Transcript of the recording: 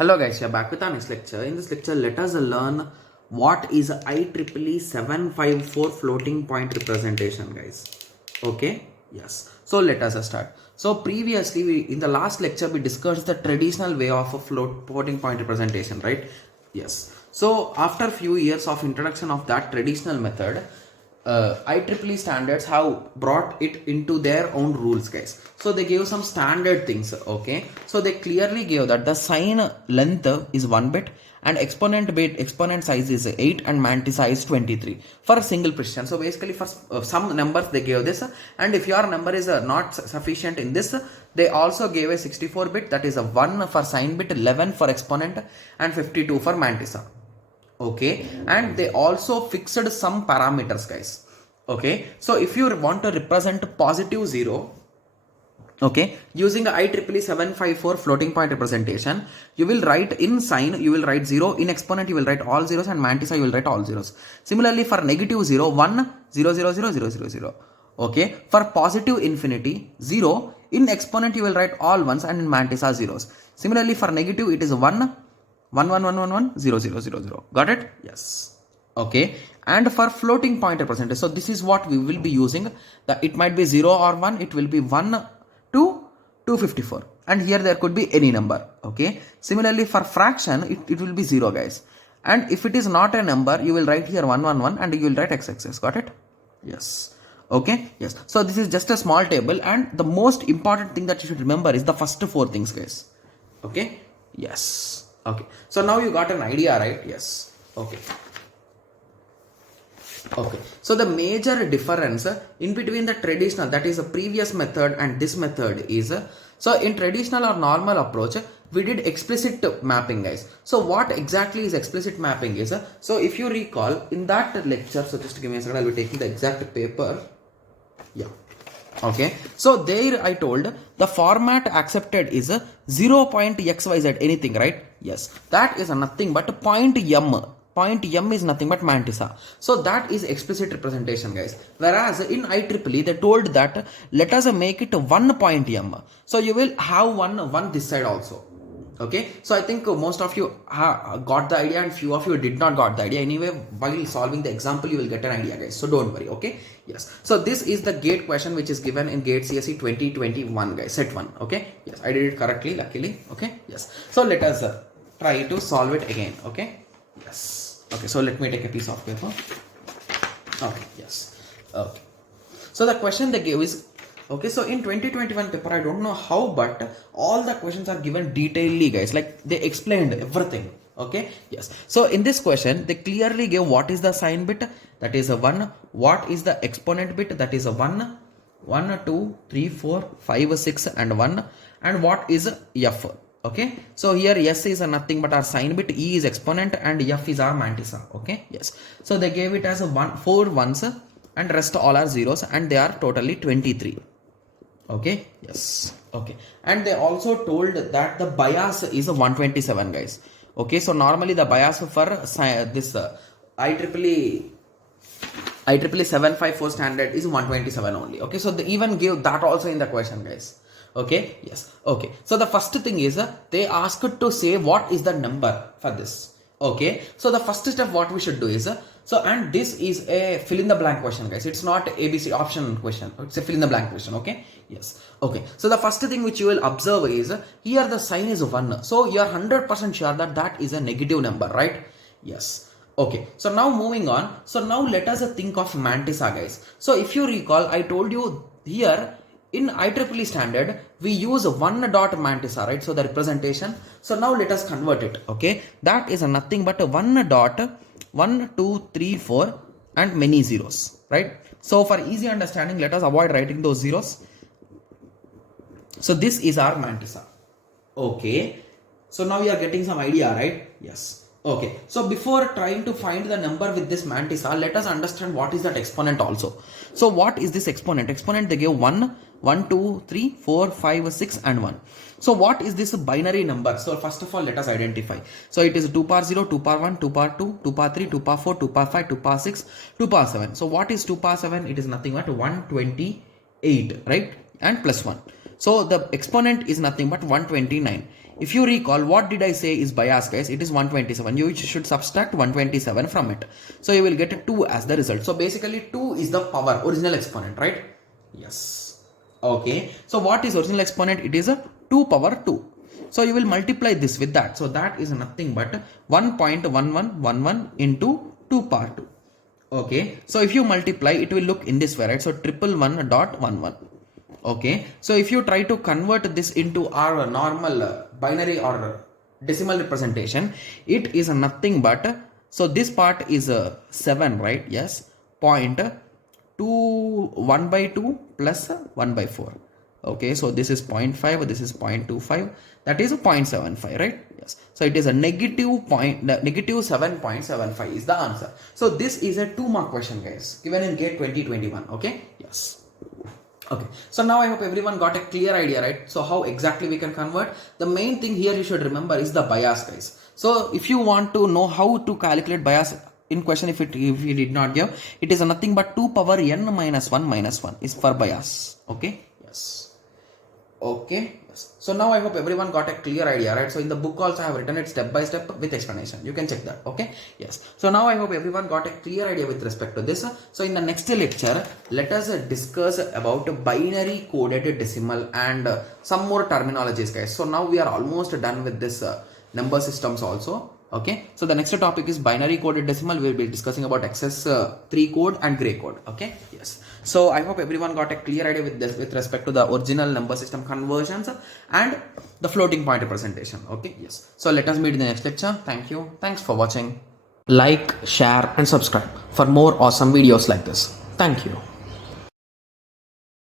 Hello guys, we are back with our next lecture. In this lecture, let us learn what is IEEE 754 floating point representation, guys. Okay, yes. So let us start. So previously, in the last lecture, we discussed the traditional way of a floating point representation, right? Yes. So after few years of introduction of that traditional method, IEEE standards have brought it into their own rules, guys. So they gave some standard things. Okay, so they clearly gave that the sign length is 1 bit and exponent size is 8 and mantissa is 23 for a single precision. So basically for some numbers they gave this, and if your number is not sufficient in this, they also gave a 64 bit, that is a 1 for sign bit, 11 for exponent and 52 for mantissa. Okay, and they also fixed some parameters, guys. Okay, so if you want to represent positive 0, okay, using the IEEE 754 floating point representation, you will write in sign, you will write 0, in exponent you will write all zeros, and mantissa you will write all zeros. Similarly for negative 0, 1 0 0 0 0 0 0. Okay, for positive infinity 0, in exponent you will write all ones and in mantissa zeros. Similarly for negative it is 1 1 1 1 1 1 0 0 0 0. Got it? Yes. Okay, and for floating point representation, so this is what we will be using. It might be 0 or 1, it will be 1 to 254, and here there could be any number. Okay, similarly for fraction it will be 0, guys, and if it is not a number you will write here 1 1 1 and you will write xxx. Got it? Yes. Okay, yes. So this is just a small table, and the most important thing that you should remember is the first 4 things, guys. Okay, yes. Okay, so now you got an idea, right? Yes. Okay. Okay, so the major difference in between the traditional, that is a previous method, and this method is, so in traditional or normal approach we did explicit mapping, guys. So what exactly is explicit mapping is, so if you recall in that lecture, so just give me a second, I'll be taking the exact paper. Yeah. Okay, so there I told the format accepted is 0.xyz, anything, right? Yes, that is nothing but point m. Point m is nothing but mantissa. So that is explicit representation, guys. Whereas in IEEE they told that let us make it 1 point m. So you will have one this side also. Okay, so I think most of you got the idea and few of you did not got the idea. Anyway, while solving the example you will get an idea, guys, so don't worry. Okay, yes, so this is the gate question which is given in GATE CSE 2021, guys, set 1. Okay, yes, I did it correctly, luckily. Okay, yes, so let us try to solve it again. Okay, yes. Okay, so let me take a piece of paper. Okay, yes. Okay, so the question they gave is, okay, so in 2021 paper, I don't know how, but all the questions are given detailedly, guys, like they explained everything. Okay, yes, so in this question they clearly gave what is the sign bit, that is a 1, what is the exponent bit, that is a 1 1 2 3 4 5 6 and 1, and what is f. Okay, so here s is nothing but our sign bit, e is exponent, and f is our mantissa. Okay, yes, so they gave it as a 4 ones and rest all are zeros, and they are totally 23. Okay, yes. Okay, and they also told that the bias is a 127, guys. Okay, so normally the bias for this IEEE 754 standard is 127 only. Okay, so they even give that also in the question, guys. Okay, yes. Okay, so the first thing is they asked to say what is the number for this. Okay, so the first step what we should do is, so, and this is a fill in the blank question, guys. It's not ABC option question. It's a fill in the blank question. Okay, yes. Okay, so the first thing which you will observe is here the sign is 1. So you are 100% sure that that is a negative number, right? Yes. Okay, so now moving on. So now let us think of mantissa, guys. So if you recall, I told you here in IEEE standard we use 1 dot mantissa, right? So the representation. So now let us convert it. Okay, that is nothing but 1 dot 1 2 3 4 and many zeros, right? So for easy understanding, let us avoid writing those zeros. So this is our mantissa. Okay, so now you are getting some idea, right? Yes. Okay, so before trying to find the number with this mantissa, let us understand what is that exponent also. So what is this exponent? Exponent they give 1 1 2 3 4 5 6 and 1. So what is this binary number? So first of all let us identify. So it is 2 power 0, 2 power 1, 2 power 2, 2 power 3, 2 power 4, 2 power 5, 2 power 6, 2 power 7. So what is 2 power 7? It is nothing but 128, right? And plus 1. So the exponent is nothing but 129. if you recall, what did I say is bias, guys? It is 127. You should subtract 127 from it. So you will get 2 as the result. So basically 2 is the power, original exponent, right? Yes. Okay. So what is original exponent? It is a 2 power 2. So you will multiply this with that. So that is nothing but 1.1111 into 2 power 2. Okay. So if you multiply, it will look in this way, right? So 111.11. Okay, so if you try to convert this into our normal binary or decimal representation, it is nothing but, so this part is 7, right? Yes, point 2 1 by 2 plus 1 by 4. Okay, so this is 0.5, this is 0.25, that is a 0.75, right? Yes, so it is a negative 7.75 is the answer. So this is a 2-mark question, guys, given in GATE 2021. Okay, yes. Okay, so now I hope everyone got a clear idea, right? So how exactly we can convert? The main thing here you should remember is the bias, guys. So if you want to know how to calculate bias in question, if you did not give, it is nothing but 2 power n minus 1 is for bias. Okay, yes. Okay, yes. So now I hope everyone got a clear idea, right? So in the book also I have written it step by step with explanation. You can check that. Okay, yes. So now I hope everyone got a clear idea with respect to this. So in the next lecture, let us discuss about binary coded decimal and some more terminologies, guys. So now we are almost done with this number systems also. Okay, so the next topic is binary coded decimal. We will be discussing about XS3 code and gray code. Okay, yes. So I hope everyone got a clear idea with this with respect to the original number system conversions and the floating point representation. Okay, yes. So let us meet in the next lecture. Thank you. Thanks for watching. Like, share and subscribe for more awesome videos like this. Thank you.